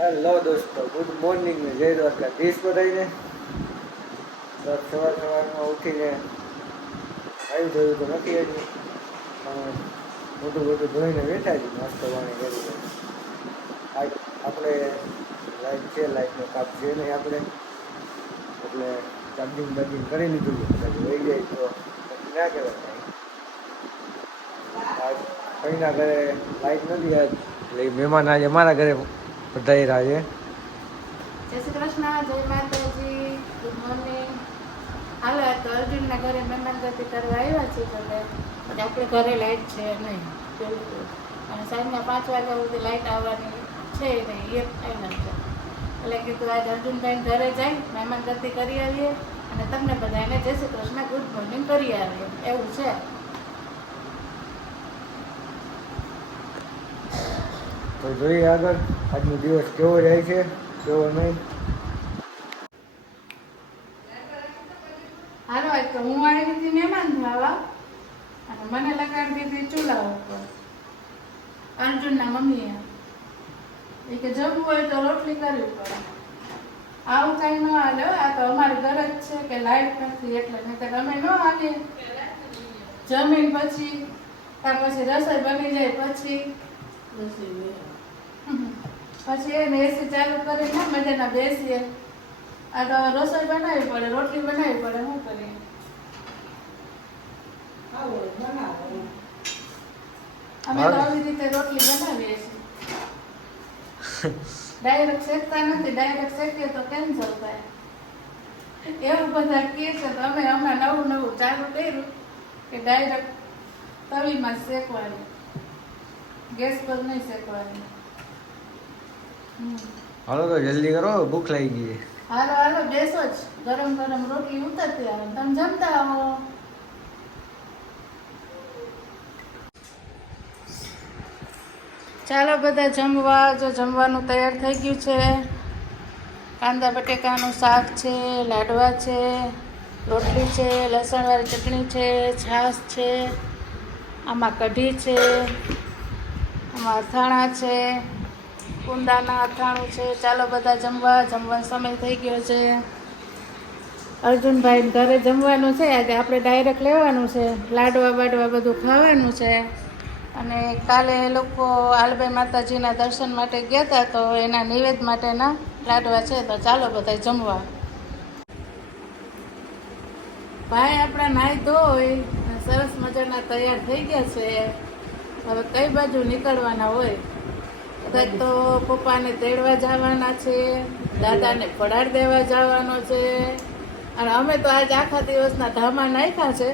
Hello દોસ્તો good morning ને જય દ્વારકા. દેશ સવાર સવાર સવારમાં ઉઠીને આવી જોયું તો નથી હજી પણ મોટું મોટું ધોઈને બેઠા છે નાસ્તો પાણી કરી આજ આપણે લાઈટ છે લાઈટનો કાપ છે નહીં આપણે. એટલે ચાર્જિંગ બાર્જિંગ કરી લીધું છે પછી વહી જાય તો પછી ના કહેવાય આજ કઈના ઘરે લાઈટ નથી આજ. એટલે મહેમાન આજે મારા ઘરે પધાર્યા છે જય શ્રી કૃષ્ણ, જય માતાજી ગુડ મોર્નિંગ હાલો તો અર્જુનના ઘરે મહેમાન ગતિ કરવા આવ્યા છે એટલે પણ આપણે ઘરે લાઈટ છે નહીં અને સાંજના પાંચ વાગ્યા સુધી લાઈટ આવવાની છે નહીં, એ ફાઇનલ છે. એટલે કીધું આજે અર્જુનભાઈ ઘરે જાય મહેમાન ગતિ કરી આવીએ. અને તમને બધાને જય શ્રી કૃષ્ણ ગુડ મોર્નિંગ કરી આવીએ. એવું છે. તો જોઈએ આગળ. આજનો દિવસ કેવો જાય છે, કેવો નહીં. હાલો, આજ તો હું આવી હતી મહેમાન થવા અને મને લગાડી દીધી ચૂલા ઉપર. અર્જુનના મમ્મીએ. એ કે જમવું હોય તો રોટલી કરવી પડે. આવું કાંઈ ન હાલે આ તો અમારે ઘર જ છે કે લાઈટ નથી એટલે નહીંતર અમે ન આવીએ જમીન પછી ત્યાં પછી રસોઈ બની જાય પછી. પછી એને એસી ચાલુ કરીને મજાના બેસીએ. આ તો રસોઈ બનાવવી પડે રોટલી બનાવવી પડે શું કરીએ? અમે તો આવી રીતે રોટલી બનાવીએ છીએ. ડાયરેક્ટ શેકતા નથી ડાયરેક્ટ શેકીએ તો કેન્સલ થાય. એવું બધા કહે છે તો અમે હમણાં નવું નવું ચાલુ કર્યું કે ડાયરેક્ટ તવીમાં શેકવાનું શેકવાની. ગેસ પર નહીં શેકવાની. હાલો તો જલ્દી કરો ભૂખ લાગી ગઈ હાલો હાલો બેસો જ. ગરમ ગરમ રોટલી ઉતરતી આવે. તમે જમતા આવો ચાલો બધા જમવા જો જમવાનું તૈયાર થઈ ગયું છે. કાંદા બટેકાનું શાક છે લાડવા છે રોટલી છે લસણવાળી ચટણી છે છાશ છે આમાં કઢી છે. અથાણા છે કુંડાના અથાણું છે. ચાલો બધા જમવા, જમવાનો સમય થઈ ગયો છે. અર્જુનભાઈ ઘરે જમવાનું છે, આજે આપણે ડાયરેક્ટ લેવાનું છે. લાડવા બાડવા બધું ખાવાનું છે. અને કાલે એ લોકો આલબાઈ માતાજીના દર્શન માટે ગયા હતા તો એના નિવેદ માટેના લાડવા છે. તો ચાલો બધા જમવા. ભાઈ, આપણા નાહી ધોઈ. સરસ મજાના તૈયાર થઈ ગયા છે. હવે કઈ બાજુ નીકળવાના હોય? કદાચ તો પપ્પાને તેડવા જવાના છે દાદાને પડાર દેવા જવાનો છે. અને અમે તો આજ આખા દિવસના ધામા નાખ્યા છે.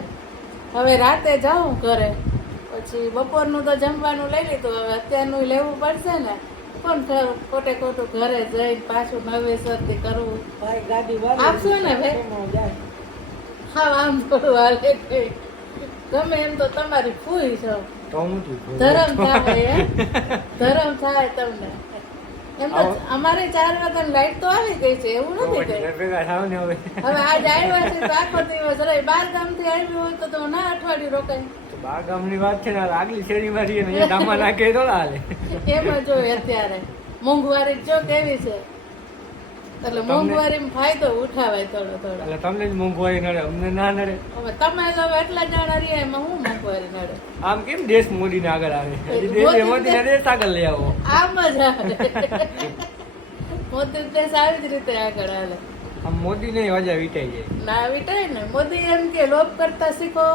હવે રાતે જાઉં ઘરે. પછી બપોરનું તો જમવાનું લઈ લીધું. હવે અત્યારનું લેવું પડશે ને. પણ ખોટે ખોટું ઘરે જઈને પાછું નવેસરથી કરવું. ભાઈ ગાડી આપશો ને ભાઈ? હા આમ થોડું હાલે. ગમે એમ તો તમારી ફૂઈ છો. ધરમ થાય ધરમ થાય તમને. એમ અમારે ચાર વાગ્યા લાઈટ તો આવી ગઈ છે એવું નથી કઈ હવે. આજ આવ્યા છે તો આખો દિવસ. રે બાર ગામથી આવ્યું હોય તો ના અઠવાડિયું રોકાય. બાર ગામ ગામની વાત છે ને આગલી શેરીમાં રહીએ ને ડામા નાખે તો હાલે. એમાં જોઈએ અત્યારે. મોંઘવારી જો કેવી છે. એટલે મોંઘવારીમાં ફાયદો ઉઠાવાય થોડો થોડો. એટલે તમને જ મોંઘવારી નડે અમને ના નડે. હવે તમે તો એટલા જાણા રહ્યા એમાં હું મોંઘવારી નડે? આમ કેમ દેશ મોદીને આગળ આવે? દેશ મોદીને દેશ આગળ લઈ આવો. આમ જ આવે. મોદી દેશ આવી જ રીતે આગળ આવે. આમ મોદીને વાજા વિટાઈ જાય. ના વિટાય ને. મોદી એમ કે લોભ કરતા શીખો.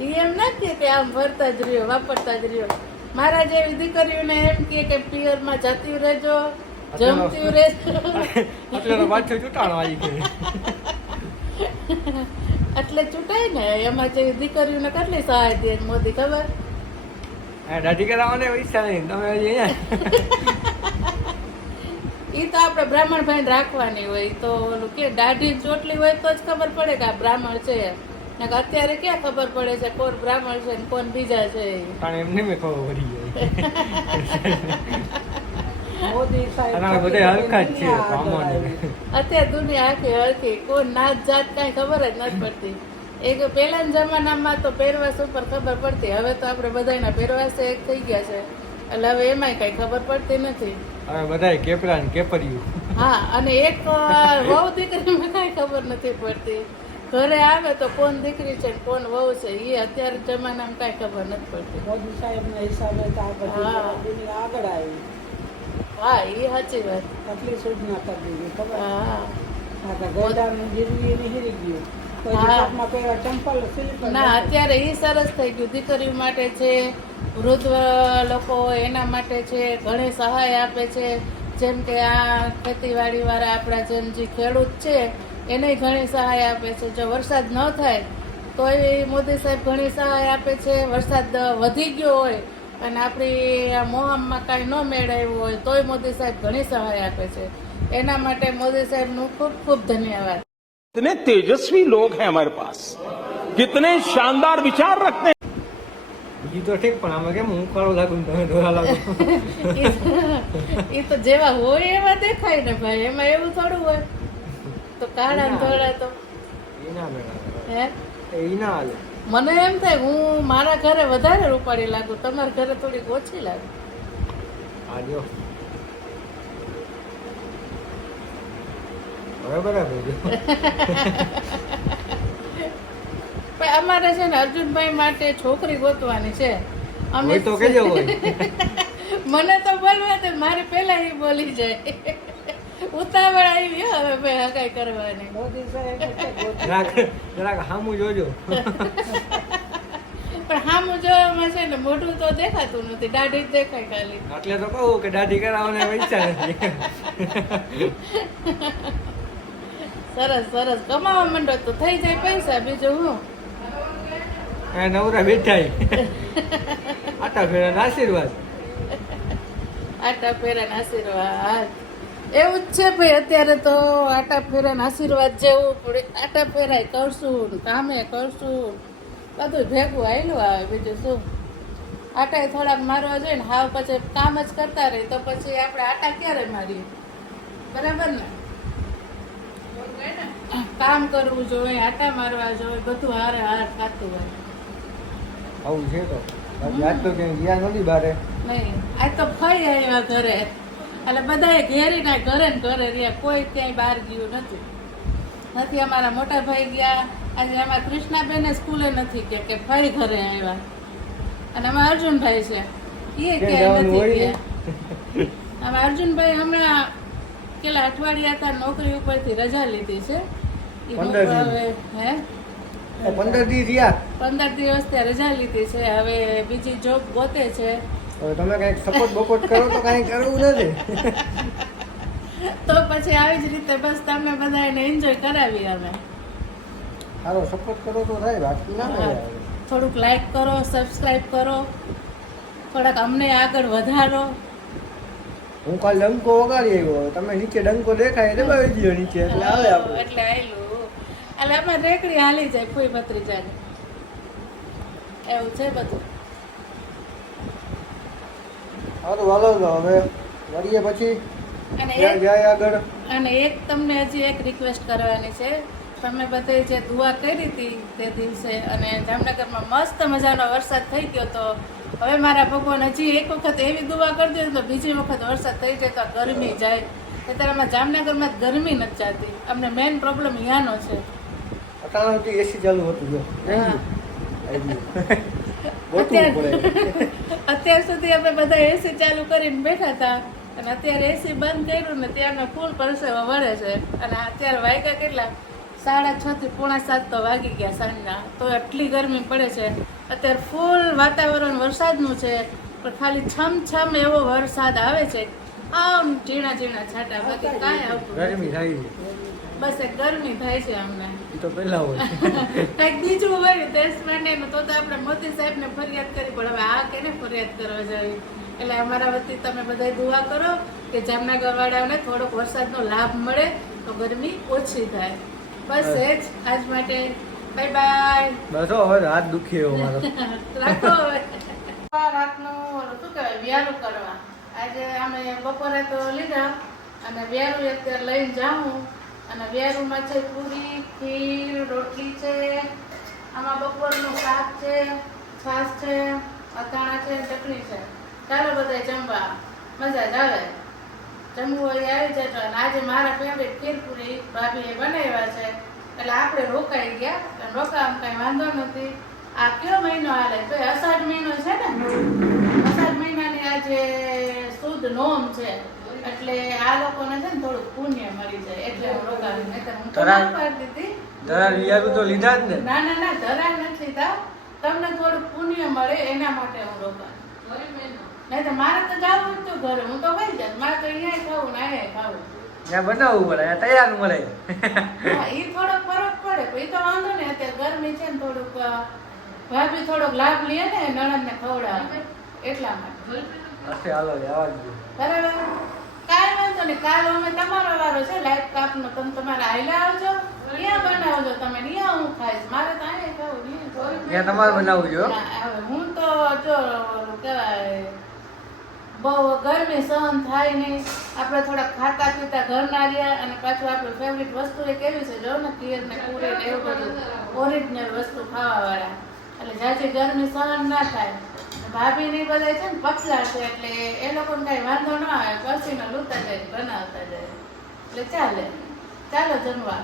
એ એમ નથી કે આમ ફરતા જ રહ્યો વાપરતા જ રહ્યો. મારા જેવી દીકરીઓને એમ કે કે પિયરમાં જતી રહેજો. જમતી રહેજો એટલે પાછું ચૂંટાણો આવી ગયું. એટલે ચૂંટાય ને એમાં જેવી દીકરીઓને કેટલી સહાય દે મોદી ખબર? દાઢી કરાવવાને ઈચ્છા નહીં તમે અહીંયા. ઈ તો આપણે બ્રાહ્મણ ભાઈ રાખવાની હોય તો ઓલું કે દાઢી ચોટલી હોય તો જ ખબર પડે કે આ બ્રાહ્મણ છે. ને અત્યારે ક્યાં ખબર પડે છે કોણ બ્રાહ્મણ છે ને કોણ બીજા છે. પણ એમને મેં ખબર પડી જાય અત્યારે દુનિયા આખી હરખી કોઈ નાત જાત કાંઈ ખબર જ નથી પડતી. એક પહેલાના જમાનામાં તો પહેરવાસ ઉપર ખબર પડતી હવે તો આપણે બધાના પહેરવાસે એક થઈ ગયા છે. એટલે હવે એમાંય કાંઈ ખબર પડતી નથી. હવે બધાય કેપરા ને કેપરિયું હા અને એક વહુ દીકરીમાં કઈ ખબર નથી પડતી. ઘરે આવે તો કોણ દીકરી છે ને કોણ વહુ છે એ અત્યારે જમાનામાં કઈ ખબર નથી પડતી. મોદી સાહેબના હિસાબે તો હા. દુનિયા આગળ આવી. હા એ સાચી વાત. કેટલી ના કરી દીધી ખબર? હા. તો એની હીરી ગયું. ના અત્યારે એ સરસ થઈ ગયું. દીકરીઓ માટે છે વૃદ્ધ લોકો એના માટે છે ઘણી સહાય આપે છે. જેમ કે આ ખેતીવાડી વાળા આપણા જેમ જે ખેડૂત છે એને ઘણી સહાય આપે છે. જો વરસાદ ન થાય તો એ મોદી સાહેબ ઘણી સહાય આપે છે. વરસાદ વધી ગયો હોય અને આપણી આ મોહમમાં કાંઈ ન મેળવ્યું હોય તોય મોદી સાહેબ ઘણી સહાય આપે છે એના માટે મોદી સાહેબનું ખૂબ ખૂબ ધન્યવાદ कितने तेजस्वी लोग हैं हमारे पास कितने शानदार विचार रखते हैं બીજી તો ઠીક પણ આમાં કેમ હું કાળો લાગુ ને તમે ધોળા લાગો એ તો જેવા હોય એવા દેખાય ને ભાઈ એમાં એવું થોડું હોય તો કાળા ને ધોળા તો એ ના મેળવે હે એ ના હાલે મને એમ થાય હું મારા ઘરે વધારે રૂપાળી લાગુ તમારા ઘરે થોડીક ઓછી લાગુ. આ બરાબર પણ અમારે છે ને અર્જુનભાઈ માટે છોકરી ગોતવાની છે. અમે તો કેજો મને તો બોલવા દે મારે પહેલા એ બોલી જાય. ઉતાવળ આવી ગયો હવે ભાઈ કઈ કરવાની. મોદી સાહેબ એટલે જરાક જરાક જોજો. પણ હામું જોવામાં છે ને મોઢું તો દેખાતું નથી દાઢી જ દેખાય ખાલી. એટલે તો કહું કે દાઢી કરાવવાને પૈસા નથી. સરસ સરસ. કમાવા માંડો તો થઈ જાય પૈસા બીજું હું? એ નવરા બેઠા આટા ફેરા આશીર્વાદ. આટા ફેરા આશીર્વાદ. એવું જ છે ભાઈ અત્યારે તો આટા ફેરા આશીર્વાદ જેવું પડે. આટા ફેરાય કરશું કામે કરશું. બધું ભેગું આવેલું આવે બીજું શું? આટાય થોડાક મારવા જોઈએ ને હાવ પછી કામ જ કરતા રહી તો પછી આપણે આટા ક્યારે મારીએ? બરાબર ને? કામ કરવું જોઈએ આટા મારવા જોઈએ બધું હારે હાર થતું હોય. આવું છે તો? આજ તો ક્યાંય ગયા નથી બારે? નહીં આજ તો ફરી આવ્યા ઘરે. એટલે બધાએ ઘેરીના ઘરે ને ઘરે રહ્યા. કોઈ ક્યાંય બહાર ગયું નથી. નથી અમારા મોટા ભાઈ ગયા. આજે અમારા કૃષ્ણાબેને સ્કૂલે નથી ગયા કે ફરી ઘરે આવ્યા. અને અમારા અર્જુનભાઈ છે. એ ક્યાંય નથી ગયા. અમારા અર્જુનભાઈ હમણાં કેટલા અઠવાડિયા હતા નોકરી ઉપરથી રજા લીધી છે. હે? પંદર દી પંદર દિવસ ત્યાં રજા લીધી છે. હવે બીજી જોબ ગોતે છે. હવે તમે કંઈક સપોર્ટ બપોર્ટ કરો તો કઈ કરવું નથી. તો પછી આવી જ રીતે બસ તમે બધા એને એન્જોય કરાવી અમે સારો સપોર્ટ કરો તો થાય બાકી ના થાય થોડુંક લાઈક કરો સબસ્ક્રાઇબ કરો થોડાક અમને આગળ વધારો. હું કાલ ડંકો વગાડી આવ્યો તમે નીચે ડંકો દેખાય દબાવી ગયો નીચે એટલે આવે આપણે. એટલે આવેલું એટલે આમાં રેકડી હાલી જાય ફૂઈ જાય. એવું છે બધું. સારું વાલો લો હવે મળીએ પછી. અને એક જાય આગળ. અને એક તમને હજી એક રિક્વેસ્ટ કરવાની છે. તમે બધે જે દુઆ કરી હતી તે દિવસે અને જામનગરમાં મસ્ત મજાનો વરસાદ થઈ ગયો તો હવે મારા ભગવાન હજી એક વખત એવી દુઆ કરી દે તો બીજી વખત વરસાદ થઈ જાય તો ગરમી જાય. અત્યારમાં જામનગરમાં ગરમી નથી જાતી. અમને મેઇન પ્રોબ્લેમ અહીંયાનો છે. અટાણા એસી ચાલુ હતું જો. અત્યાર સુધી અમે બધા એસી ચાલુ કરીને બેઠા હતા અને અત્યારે એસી બંધ કર્યું ને ત્યારના ફૂલ પરસેવો વળે છે. અને અત્યારે વાગ્યા કેટલા? સાડા છ થી પોણા સાત તો વાગી ગયા સાંજના. તો એટલી ગરમી પડે છે. અત્યારે ફૂલ વાતાવરણ વરસાદનું છે પણ ખાલી છમ છમ એવો વરસાદ આવે છે. આમ ઝીણા ઝીણા છાંટા બાકી કાંઈ આવતું ગરમી થાય છે બસ એક ગરમી થાય છે અમને. એ તો પહેલા હોય. કંઈક બીજું હોય દેશ માટે તો તો આપણે મોદી સાહેબને ફરિયાદ કરી પણ હવે આ કેને ફરિયાદ કરવા જવી એટલે અમારા વતી તમે બધા દુઆ કરો કે જામનગર વાળાઓને થોડોક વરસાદનો લાભ મળે તો ગરમી ઓછી થાય. બસ એ જ આજ માટે બાય બાય. બસ હવે હાથ દુખી એવો મારો રાખો રાતનું શું કહેવાય વ્યારું કરવા. આજે અમે બપોરે તો લીધા અને વ્યારું અત્યારે લઈને જાઉં. અને વ્યારુમાં છે પૂરી, ખીર, રોટલી છે, આમાં બપોરનું શાક છે, છાશ છે, અથાણા છે, ચટણી છે. ચાલો બધા જમવા. મજા જ આવે. જમવું હોય આવી જતો અને આજે મારા ફેવરેટ ખીરપુરી ભાભીએ બનાવ્યા છે. એટલે આપણે રોકાઈ ગયા અને રોકાવામાં કાંઈ વાંધો નથી. આ કયો મહિનો હાલે? તો અષાઢ મહિનો છે ને? અષાઢ મહિનાની આજે શુદ્ધ નોમ છે. એટલે આ લોકોને છે ને થોડું પુણ્ય મળી જાય એટલે હું. રોકાવી. મેં તો ના ધરાવી- પાડતી હતી ધરા રિયારું તો લીધા જ ને. ના ના ના ધરાર નથી લીધા. તમને થોડું પુણ્ય મળે એના માટે હું રોકાણ નહીં તો મારે તો જવું જ હતું ઘરે. હું તો વહી જાત મારે તો અહીંયા ખાવું ને અહીંયા ખાવું. ત્યાં બનાવવું પડે તૈયાર મળે. એ થોડોક ફરક પડે. એ તો વાંધો ને અત્યારે ગરમી છે ને થોડુંક ભાભી થોડોક લાભ લે ને નણંદને ખવડાવે. એટલા માટે. હાલો. બરાબર? વાંધો ને કાલ અમે તમારો વારો છે લાઈટ કાપનો. તમે તમારા આયલા આવજો. ત્યાં બનાવજો તમે. ત્યાં હું ખાઈશ. મારે તો અહીંયા ખાવું નહીં. ત્યાં તમારે બનાવવું હું તો જો કહેવાય બહુ ગરમી સહન થાય નહીં. આપણે થોડા ખાતા પીતા ઘરના રહ્યા અને પાછું આપણું ફેવરિટ વસ્તુ એ કેવી છે જો ને ખીર ને પૂરી ને એવું બધું. ઓરિજિનલ વસ્તુ ખાવાવાળા. એટલે જાજી ગરમી સહન ના થાય. ભાભી ની બધા છે ને પતલા છે એટલે એ લોકોને કઈ વાંધો ના આવે, પસીનો લૂતા જાય બનાવતા જાય. એટલે ચાલે, ચાલો જમવા.